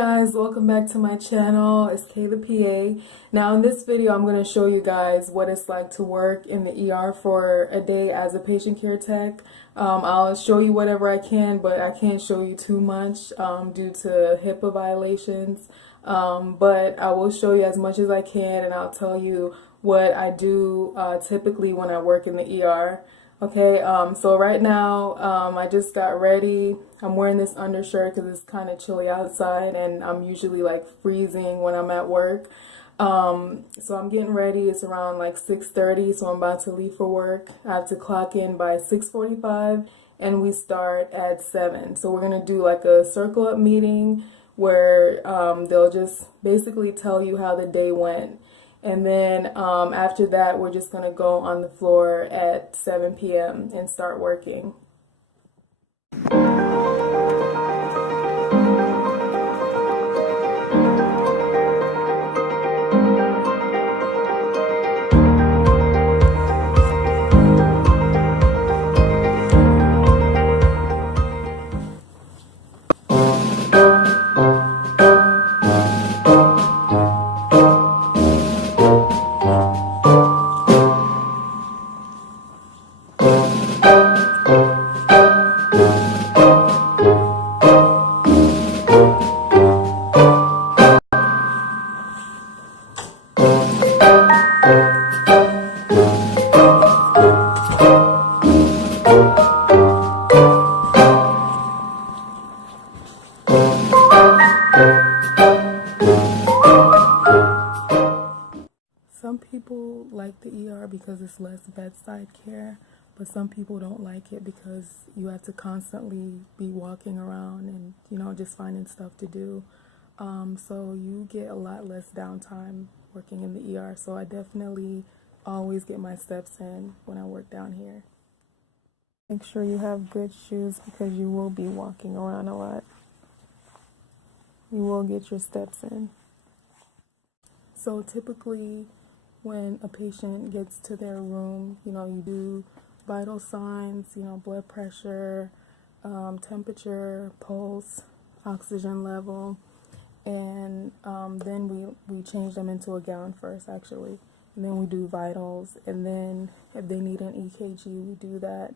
guys, welcome back to my channel. It's Kay the PA. Now in this video I'm going to show you guys what it's like to work in the ER for a day as a patient care tech. I'll show you whatever I can, but I can't show you too much due to HIPAA violations. But I will show you as much as I can, and I'll tell you what I do typically when I work in the ER. Okay, so right now I just got ready. I'm wearing this undershirt because it's kind of chilly outside, and I'm usually like freezing when I'm at work. So I'm getting ready. It's around like 6:30, so I'm about to leave for work. I have to clock in by 6:45, and we start at 7. So we're gonna do like a circle up meeting where they'll just basically tell you how the day went. And then after that, we're just going to go on the floor at 7 p.m. and start working. Some people like the ER because it's less bedside care, but some people don't like it because you have to constantly be walking around and, you know, just finding stuff to do. So you get a lot less downtime working in the ER. So I definitely always get my steps in when I work down here. Make sure you have good shoes because you will be walking around a lot. You will get your steps in. So typically, when a patient gets to their room, you know, you do vital signs, you know, blood pressure, temperature, pulse, oxygen level, and then we change them into a gown first, actually. And then we do vitals, and then if they need an EKG, we do that.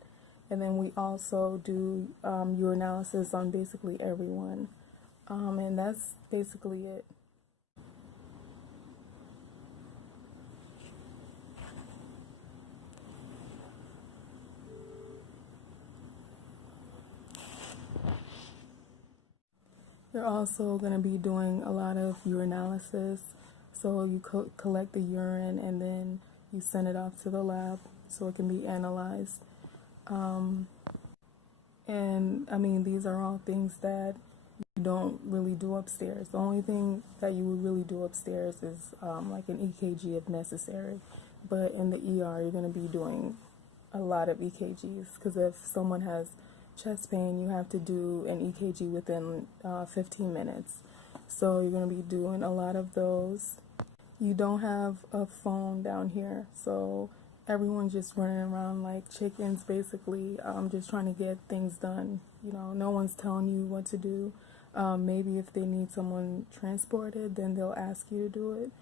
And then we also do urinalysis on basically everyone. And that's basically it. You're also going to be doing a lot of urinalysis, so you collect the urine and then you send it off to the lab so it can be analyzed. And I mean, these are all things that you don't really do upstairs. The only thing that you would really do upstairs is like an EKG if necessary, but in the ER you're going to be doing a lot of EKGs because if someone has chest pain, you have to do an EKG within 15 minutes. So you're going to be doing a lot of those. You don't have a phone down here, so everyone's just running around like chickens, basically, just trying to get things done. You know, no one's telling you what to do. Maybe if they need someone transported, then they'll ask you to do it.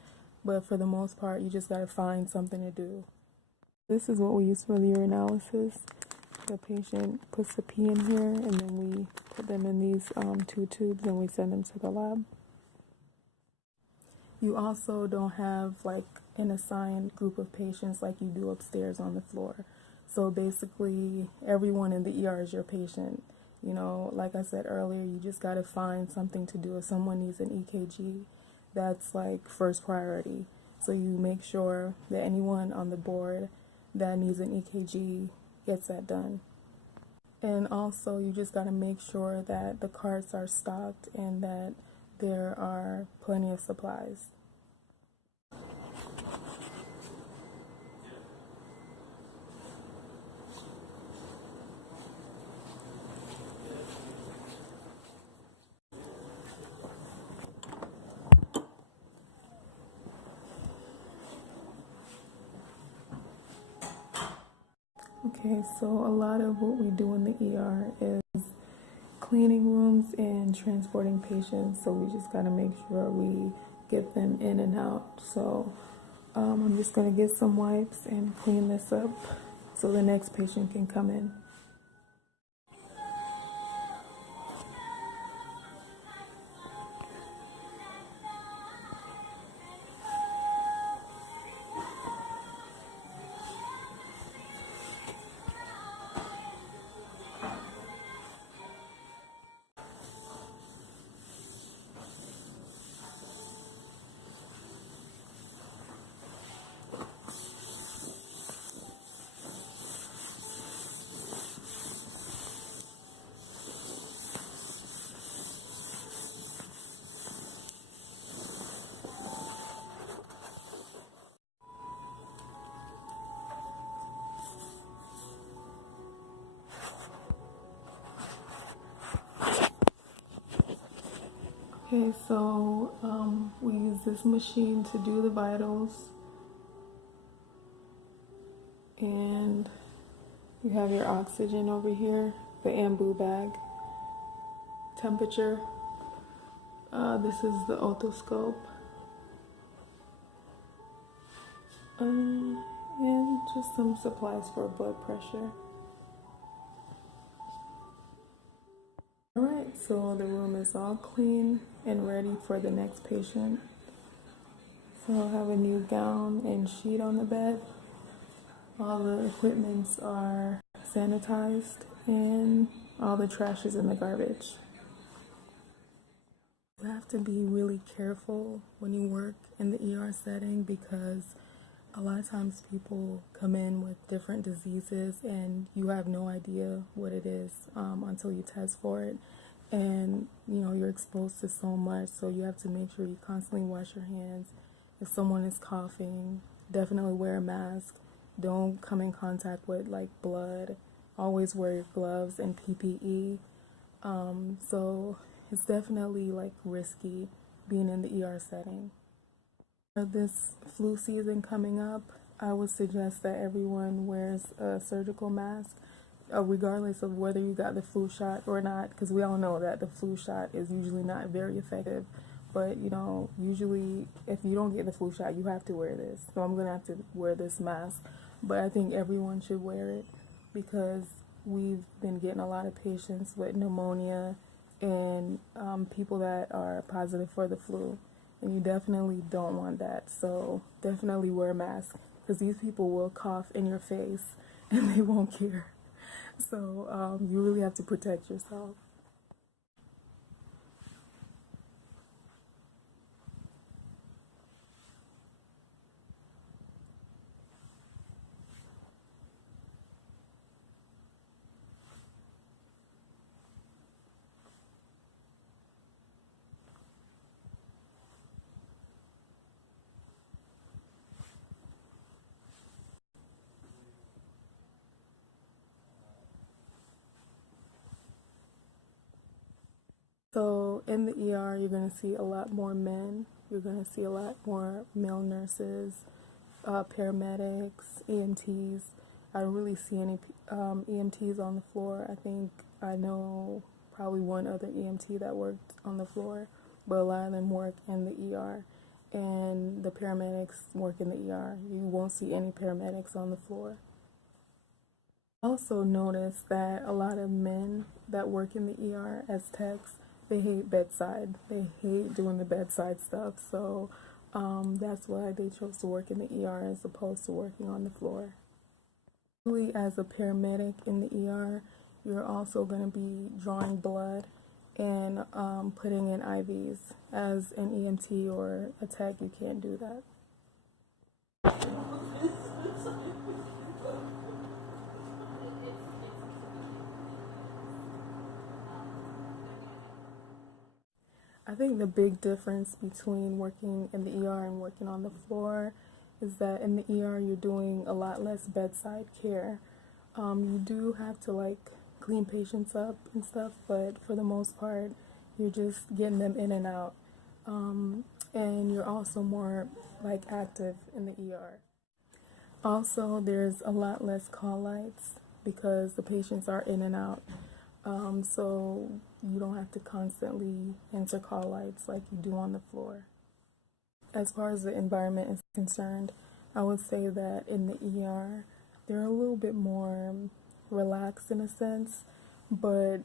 But for the most part, you just got to find something to do. This is what we use for the urinalysis. The patient puts the pee in here, and then we put them in these 2 tubes and we send them to the lab. You also don't have like an assigned group of patients like you do upstairs on the floor. So basically everyone in the ER is your patient. You know, like I said earlier, you just got to find something to do. If someone needs an EKG, that's like first priority. So you make sure that anyone on the board that needs an EKG gets that done. And also you just got to make sure that the carts are stocked and that there are plenty of supplies. Okay, so a lot of what we do in the ER is cleaning rooms and transporting patients, so we just gotta make sure we get them in and out. So I'm just gonna get some wipes and clean this up so the next patient can come in. Okay, so we use this machine to do the vitals, and you have your oxygen over here, the ambu bag, temperature, this is the otoscope, and just some supplies for blood pressure. Alright, so the room is all clean and ready for the next patient. So I'll have a new gown and sheet on the bed. All the equipments are sanitized and all the trash is in the garbage. You have to be really careful when you work in the ER setting because a lot of times people come in with different diseases and you have no idea what it is until you test for it. And you know, you're exposed to so much, so you have to make sure you constantly wash your hands. If someone is coughing, definitely wear a mask. Don't come in contact with like blood. Always wear your gloves and PPE. So it's definitely like risky being in the ER setting. This flu season coming up, I would suggest that everyone wears a surgical mask, regardless of whether you got the flu shot or not, because we all know that the flu shot is usually not very effective. But you know, usually if you don't get the flu shot, you have to wear this. So I'm gonna have to wear this mask, but I think everyone should wear it because we've been getting a lot of patients with pneumonia and people that are positive for the flu. And you definitely don't want that. So definitely wear a mask because these people will cough in your face and they won't care. So you really have to protect yourself. So in the ER, you're going to see a lot more men. You're going to see a lot more male nurses, paramedics, EMTs. I don't really see any EMTs on the floor. I think I know probably one other EMT that worked on the floor, but a lot of them work in the ER. And the paramedics work in the ER. You won't see any paramedics on the floor. Also notice that a lot of men that work in the ER as techs, they hate bedside. They hate doing the bedside stuff. So that's why they chose to work in the ER as opposed to working on the floor. Really, as a paramedic in the ER, you're also going to be drawing blood and putting in IVs. As an EMT or a tech, you can't do that. I think the big difference between working in the ER and working on the floor is that in the ER you're doing a lot less bedside care. You do have to like clean patients up and stuff, but for the most part you're just getting them in and out. And you're also more like active in the ER. Also, there's a lot less call lights because the patients are in and out. So you don't have to constantly answer call lights like you do on the floor. As far as the environment is concerned, I would say that in the ER, they're a little bit more relaxed in a sense, but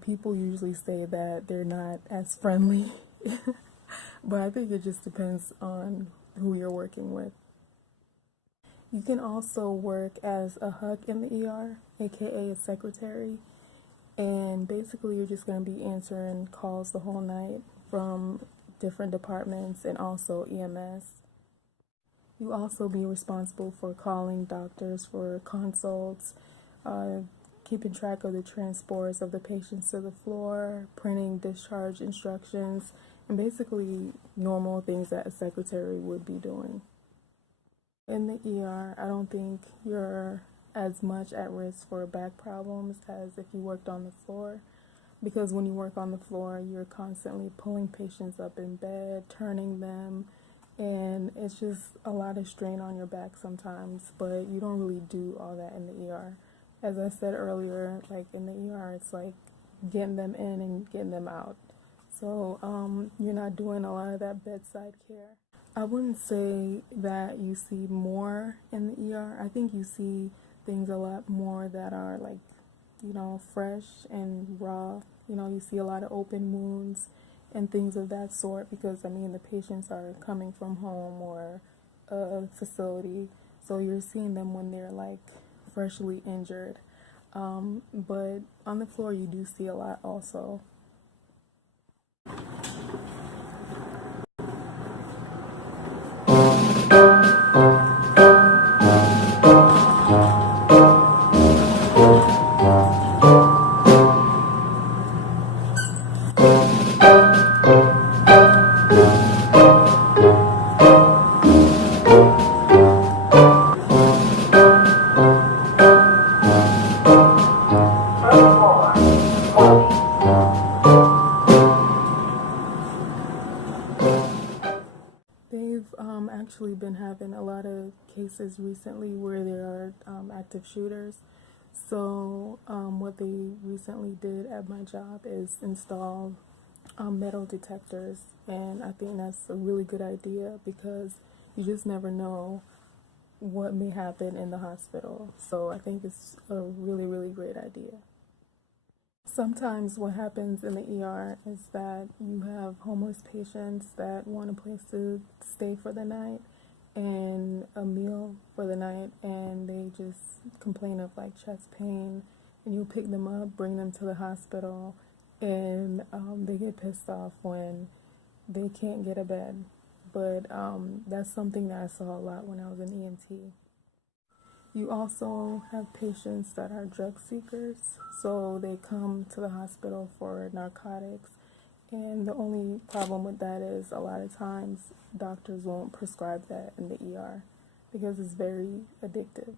people usually say that they're not as friendly. But I think it just depends on who you're working with. You can also work as a HUC in the ER, aka a secretary, and basically you're just going to be answering calls the whole night from different departments and also EMS. You also be responsible for calling doctors for consults, keeping track of the transports of the patients to the floor, printing discharge instructions, and basically normal things that a secretary would be doing. In the ER, I don't think you're as much at risk for back problems as if you worked on the floor, because when you work on the floor, you're constantly pulling patients up in bed, turning them, and it's just a lot of strain on your back sometimes, but you don't really do all that in the ER. As I said earlier, like in the ER, it's like getting them in and getting them out. So you're not doing a lot of that bedside care. I wouldn't say that you see more in the ER. I think you see things a lot more that are like, fresh and raw. You see a lot of open wounds and things of that sort because, the patients are coming from home or a facility. So you're seeing them when they're like freshly injured. But on the floor, you do see a lot also. They've actually been having a lot of cases recently where there are active shooters. So what they recently did at my job is install metal detectors, and I think that's a really good idea because you just never know what may happen in the hospital. So I think it's a really, really great idea. Sometimes what happens in the ER is that you have homeless patients that want a place to stay for the night and a meal for the night, and they just complain of like chest pain, and you pick them up, bring them to the hospital, and they get pissed off when they can't get a bed. But that's something that I saw a lot when I was an EMT. You also have patients that are drug seekers, so they come to the hospital for narcotics, and the only problem with that is a lot of times doctors won't prescribe that in the ER because it's very addictive.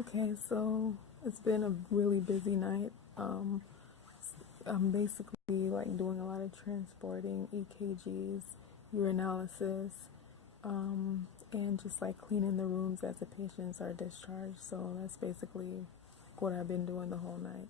Okay, so it's been a really busy night. I'm basically like doing a lot of transporting, EKGs, urinalysis, and just like cleaning the rooms as the patients are discharged. So that's basically what I've been doing the whole night.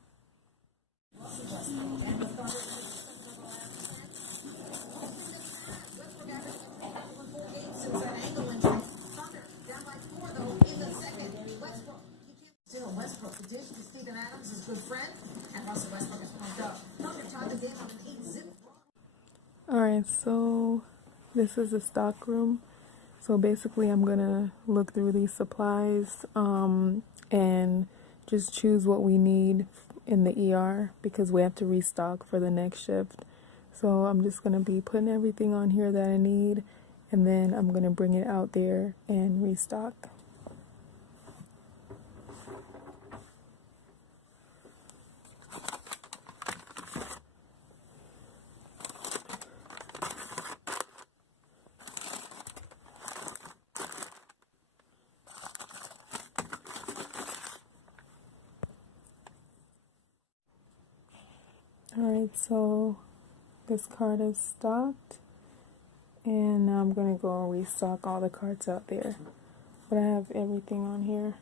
Alright, so this is the stock room. So basically I'm gonna look through these supplies and just choose what we need in the ER because we have to restock for the next shift. So I'm just gonna be putting everything on here that I need, and then I'm gonna bring it out there and restock. Alright, so this cart is stocked, and now I'm going to go and restock all the carts out there. But I have everything on here.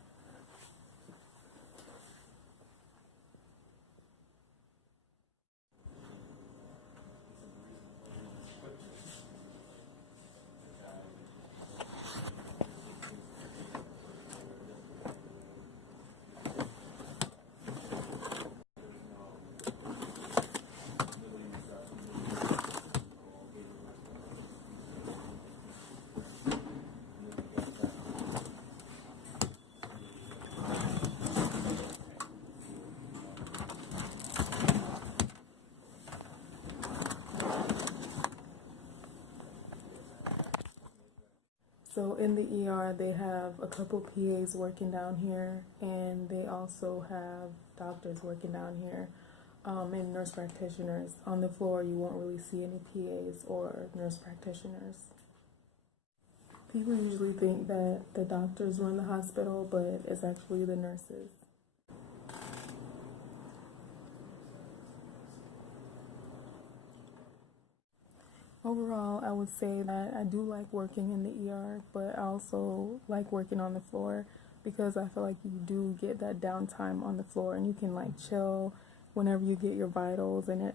So in the ER, they have a couple PAs working down here, and they also have doctors working down here, and nurse practitioners. On the floor, you won't really see any PAs or nurse practitioners. People usually think that the doctors run the hospital, but it's actually the nurses. Overall, I would say that I do like working in the ER, but I also like working on the floor because I feel like you do get that downtime on the floor, and you can like chill whenever you get your vitals and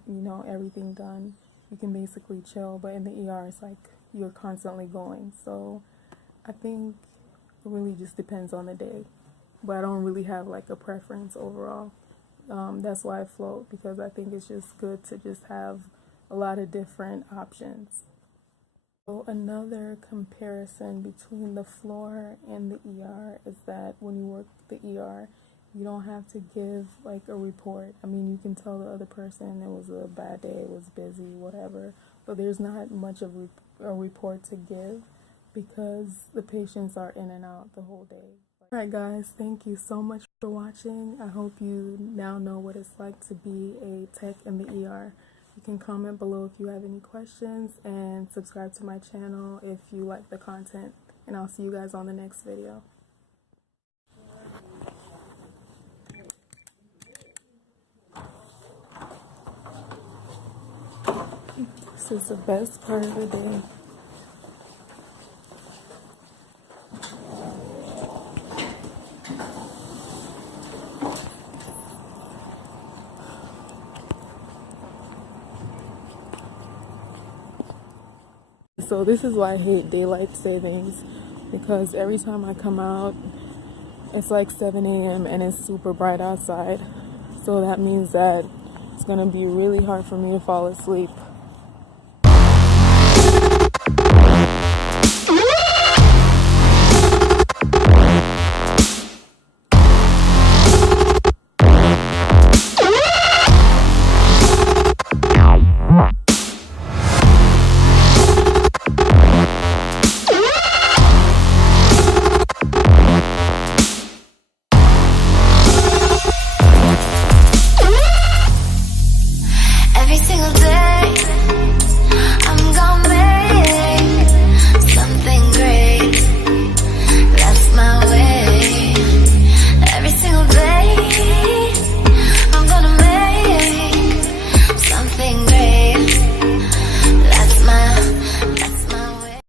everything done. You can basically chill, but in the ER, it's like you're constantly going. So I think it really just depends on the day, but I don't really have like a preference overall. That's why I float, because I think it's just good to just have a lot of different options. So another comparison between the floor and the ER is that when you work the ER, you don't have to give like a report. I mean, you can tell the other person it was a bad day, it was busy, whatever, but there's not much of a report to give because the patients are in and out the whole day. Alright guys, thank you so much for watching. I hope you now know what it's like to be a tech in the ER. You can comment below if you have any questions, and subscribe to my channel if you like the content, and I'll see you guys on the next video. This is the best part of the day. So this is why I hate daylight savings, because every time I come out, it's like 7 a.m. and it's super bright outside. So that means that it's going to be really hard for me to fall asleep.